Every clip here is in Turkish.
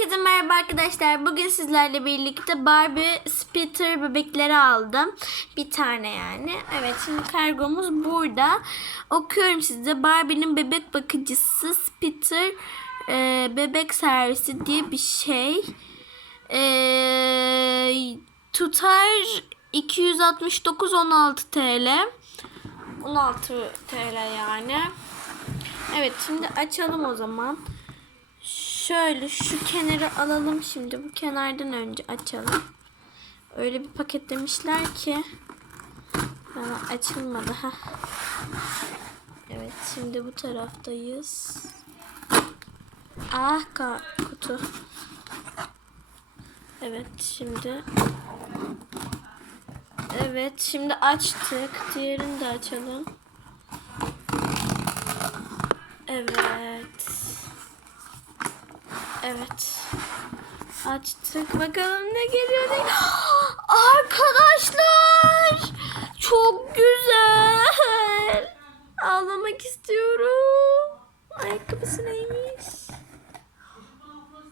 Herkese merhaba arkadaşlar. Bugün sizlerle birlikte Barbie Spitter bebekleri aldım. Bir tane yani. Evet şimdi kargomuz burada. Okuyorum size. Barbie'nin bebek bakıcısı Spitter e, bebek servisi diye bir şey. E, tutar 269.16 TL. 16 TL yani. Evet şimdi açalım o zaman. Şöyle şu kenarı alalım şimdi. Bu kenardan önce açalım. Öyle bir paketlemişler ki bana açılmadı. ha. Evet şimdi bu taraftayız. Ah kutu. Evet şimdi Evet şimdi açtık. Diğerini de açalım. Evet. Evet. Açtık. Bakalım ne geliyor. Ne... Arkadaşlar. Çok güzel. Ağlamak istiyorum. Ayakkabısı neymiş?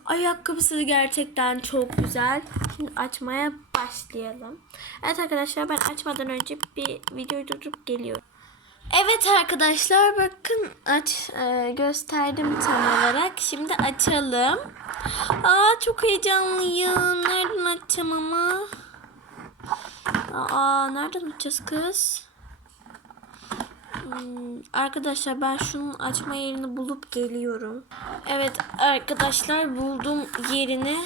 Ayakkabısı gerçekten çok güzel. Şimdi açmaya başlayalım. Evet arkadaşlar ben açmadan önce bir videoyu durdurup geliyorum. Evet arkadaşlar bakın aç e, gösterdim tam olarak. Şimdi açalım. Aa çok heyecanlıyım. Nereden açacağım ama? Aa nereden açacağız kız? Hmm, arkadaşlar ben şunun açma yerini bulup geliyorum. Evet arkadaşlar buldum yerini.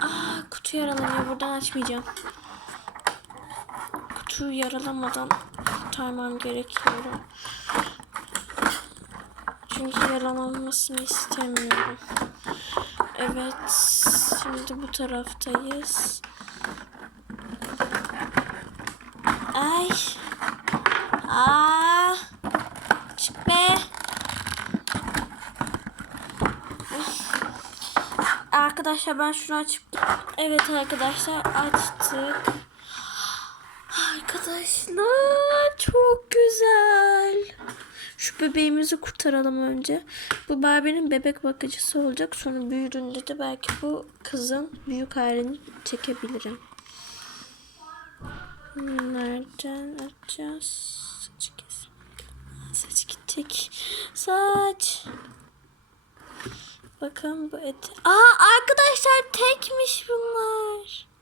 Aa kutu yaralanıyor. Buradan açmayacağım. Kutuyu yaralamadan kurtarmam gerekiyor. Çünkü yaralanmasını istemiyorum. Evet. Şimdi bu taraftayız. Ay. Aa. Çık be. Arkadaşlar ben şunu açıp Evet arkadaşlar açtık. Arkadaşlar çok güzel. Şu bebeğimizi kurtaralım önce. Bu Barbie'nin bebek bakıcısı olacak. Sonra büyüdüğünde de belki bu kızın büyük halini çekebilirim. Nereden açacağız? Saç kes. Saç gidecek. Saç. Bakın bu eti. Aa arkadaşlar tekmiş bunlar.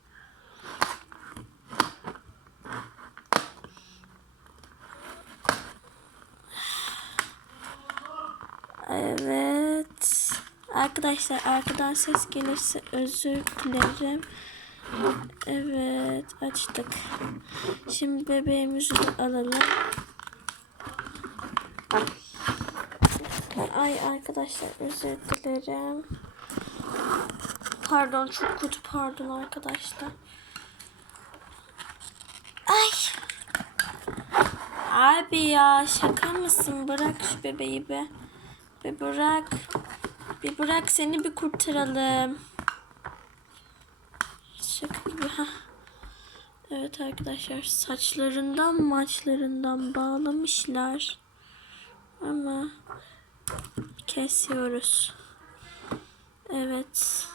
Evet. Arkadaşlar arkadan ses gelirse özür dilerim. Evet açtık. Şimdi bebeğimizi alalım. Ay arkadaşlar özür dilerim. Pardon çok kötü pardon arkadaşlar. Ay. Abi ya şaka mısın? Bırak şu bebeği be. Bir bırak. Bir bırak seni bir kurtaralım. Şaka gibi ha. Evet arkadaşlar saçlarından maçlarından bağlamışlar. Ama kesiyoruz. Evet.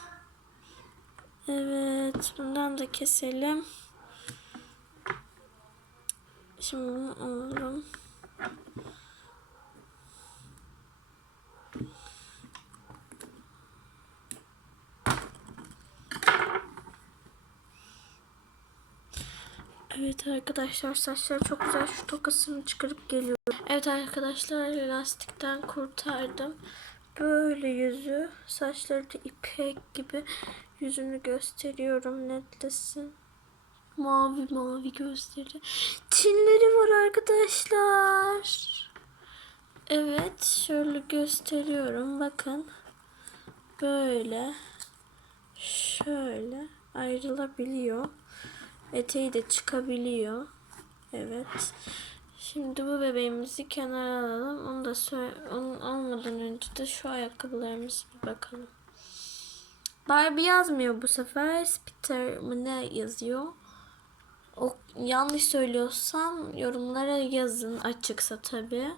Evet. Bundan da keselim. Şimdi bunu alalım. Evet arkadaşlar saçlar çok güzel. Şu tokasını çıkarıp geliyor. Evet arkadaşlar lastikten kurtardım. Böyle yüzü. Saçları da ipek gibi. Yüzünü gösteriyorum netlesin. Mavi mavi gözleri. Çinleri var arkadaşlar. Evet şöyle gösteriyorum. Bakın. Böyle. Şöyle ayrılabiliyor. Eteği de çıkabiliyor. Evet. Şimdi bu bebeğimizi kenara alalım. Onu da onun almadan önce de şu ayakkabılarımızı bir bakalım. Barbie yazmıyor bu sefer. Spitter mı ne yazıyor? O yanlış söylüyorsam yorumlara yazın açıksa tabi.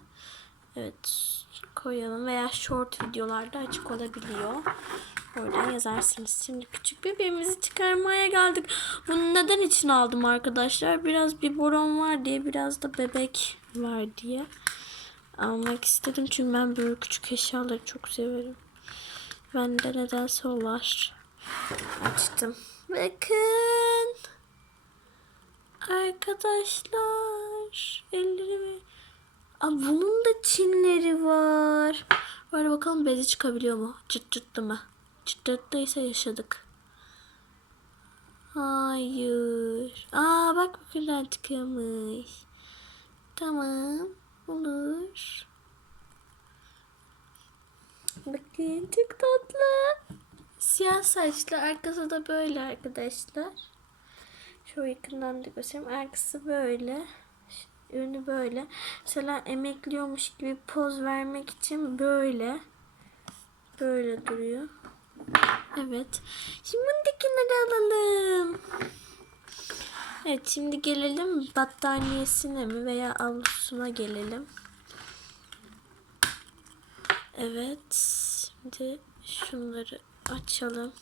Evet koyalım veya short videolarda açık olabiliyor. Oradan yazarsınız. Şimdi küçük bebeğimizi çıkarmaya geldik. Bunu neden için aldım arkadaşlar? Biraz bir boron var diye biraz da bebek var diye almak istedim. Çünkü ben böyle küçük eşyaları çok severim. Bende nedense o var. Açtım. Bakın. Arkadaşlar. Ellerimi. Aa, bunun da çinleri var. Böyle bakalım bezi çıkabiliyor mu? Çıt çıttı mı? Çıt çıttıysa yaşadık. Hayır. Aa bak bu güzel çıkıyormuş. Tamam. Olur. Bakın çok tatlı. Siyah saçlı. Arkası da böyle arkadaşlar. Şu yakından da göstereyim. Arkası böyle. Önü böyle. Mesela emekliyormuş gibi poz vermek için böyle. Böyle duruyor. Evet. Şimdi bundakileri alalım. Evet şimdi gelelim battaniyesine mi veya avlusuna gelelim. Evet. Şimdi şunları açalım.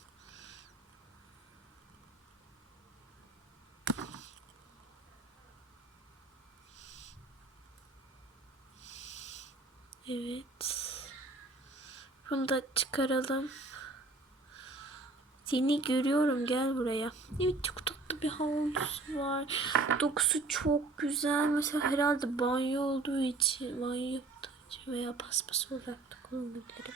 Evet. Bunu da çıkaralım. Seni görüyorum gel buraya. Evet çok tatlı bir havlusu var. Dokusu çok güzel. Mesela herhalde banyo olduğu için, banyo yaptığı için veya paspas olarak da kullanabilirim.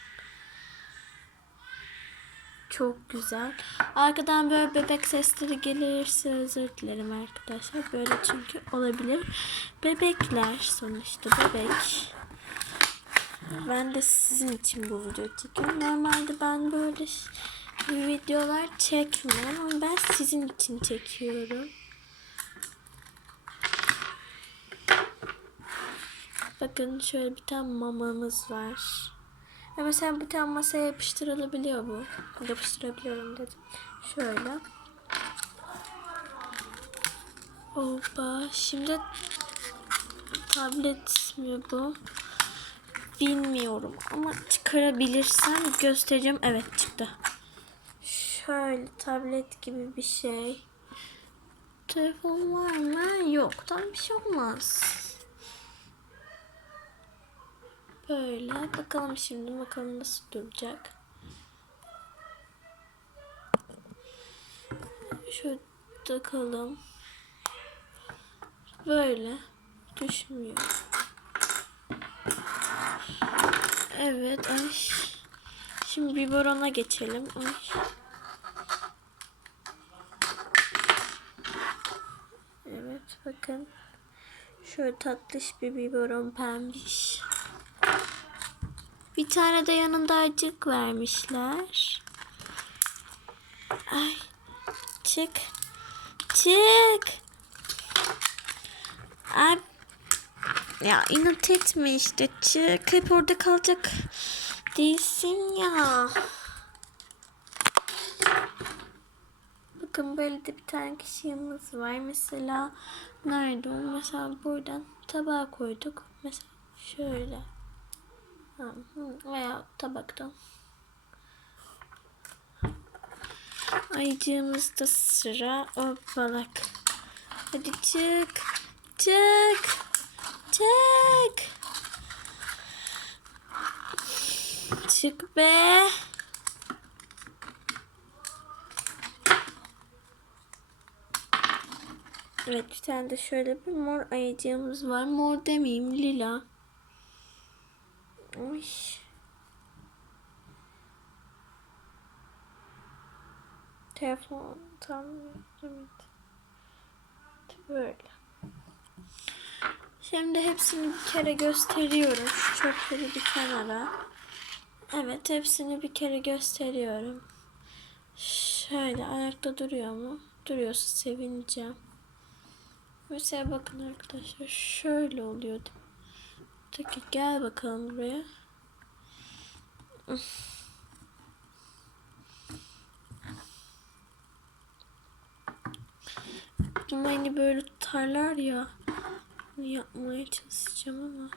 Çok güzel. Arkadan böyle bebek sesleri gelirse özür dilerim arkadaşlar. Böyle çünkü olabilir. Bebekler sonuçta bebek. Ben de sizin için bu videoyu çekiyorum. Normalde ben böyle videolar çekmiyorum ama ben sizin için çekiyorum. Bakın şöyle bir tane mamamız var. Ya mesela bir tane masaya yapıştırılabiliyor bu. Yapıştırabiliyorum dedim. Şöyle. Hoppa. Şimdi tablet mi bu? Bilmiyorum ama çıkarabilirsem göstereceğim. Evet çıktı. Şöyle tablet gibi bir şey. Telefon var mı? Yok. Tam bir şey olmaz. Böyle. Bakalım şimdi. Bakalım nasıl duracak. Şöyle takalım. Böyle. Düşmüyor. Evet. Ay. Şimdi biberona geçelim. Ay. Evet bakın. Şöyle tatlış bir biberon pembiş. Bir tane de yanında acık vermişler. Ay. Çık. Çık. Ay. Ya inat etme işte. Çık. Hep orada kalacak değilsin ya. Bakın böyle de bir tane kişimiz var. Mesela nerede o? Mesela buradan tabağa koyduk. Mesela şöyle. Veya tabaktan. Ayıcığımızda sıra o balık. Hadi çık. Çık. Çık. Çık be. Evet bir tane de şöyle bir mor ayıcığımız var. Mor demeyeyim lila. Oy. Telefon tam evet. Böyle. Şimdi hepsini bir kere gösteriyorum. Şu çöpleri bir kenara. Evet hepsini bir kere gösteriyorum. Şöyle ayakta duruyor mu? Duruyorsa sevineceğim. Mesela bakın arkadaşlar şöyle oluyordu. Peki gel bakalım buraya. Ama hani böyle tutarlar ya. Yapmaya çalışacağım ama.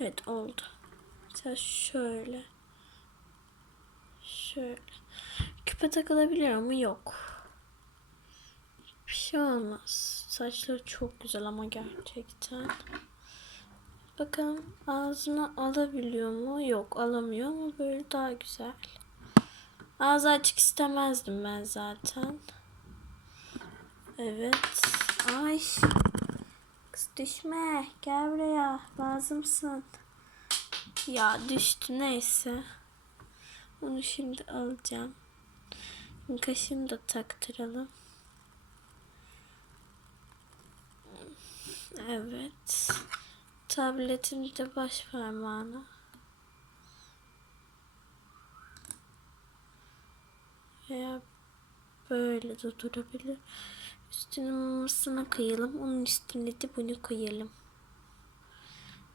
Evet oldu. Mesela şöyle. Şöyle. Küpe takılabilir ama yok. Şey olmaz. Saçları çok güzel ama gerçekten. Bakalım ağzına alabiliyor mu? Yok alamıyor ama böyle daha güzel. Ağzı açık istemezdim ben zaten. Evet. Ay. Kız düşme. Gel buraya. Lazımsın. Ya düştü neyse. Onu şimdi alacağım. Kaşını da taktıralım. Evet. Tabletin de baş parmağına. Veya böyle de durabilir. Üstüne mamasına kıyalım. Onun üstüne de bunu koyalım.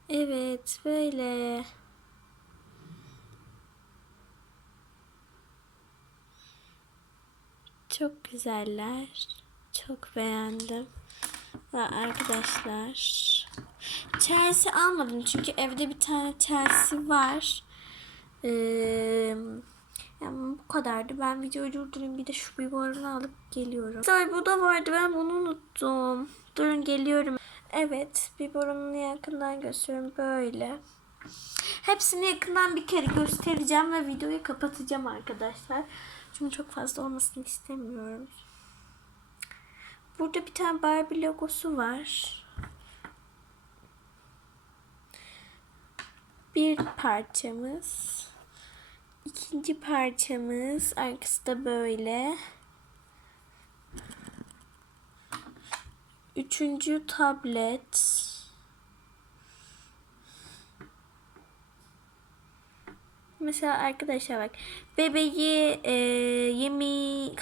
Evet böyle. Çok güzeller. Çok beğendim. Ve arkadaşlar Chelsea almadım çünkü evde bir tane Chelsea var. Ee, yani bu kadardı. Ben videoyu durdurayım. Bir de şu biberonu alıp geliyorum. Tabii bu da vardı. Ben bunu unuttum. Durun geliyorum. Evet. Biberonunu yakından gösteriyorum. Böyle. Hepsini yakından bir kere göstereceğim ve videoyu kapatacağım arkadaşlar. Çünkü çok fazla olmasını istemiyorum. Burada bir tane Barbie logosu var. Bir parçamız. İkinci parçamız. Arkası da böyle. Üçüncü tablet. Mesela arkadaşlar bak bebeği e, yemeği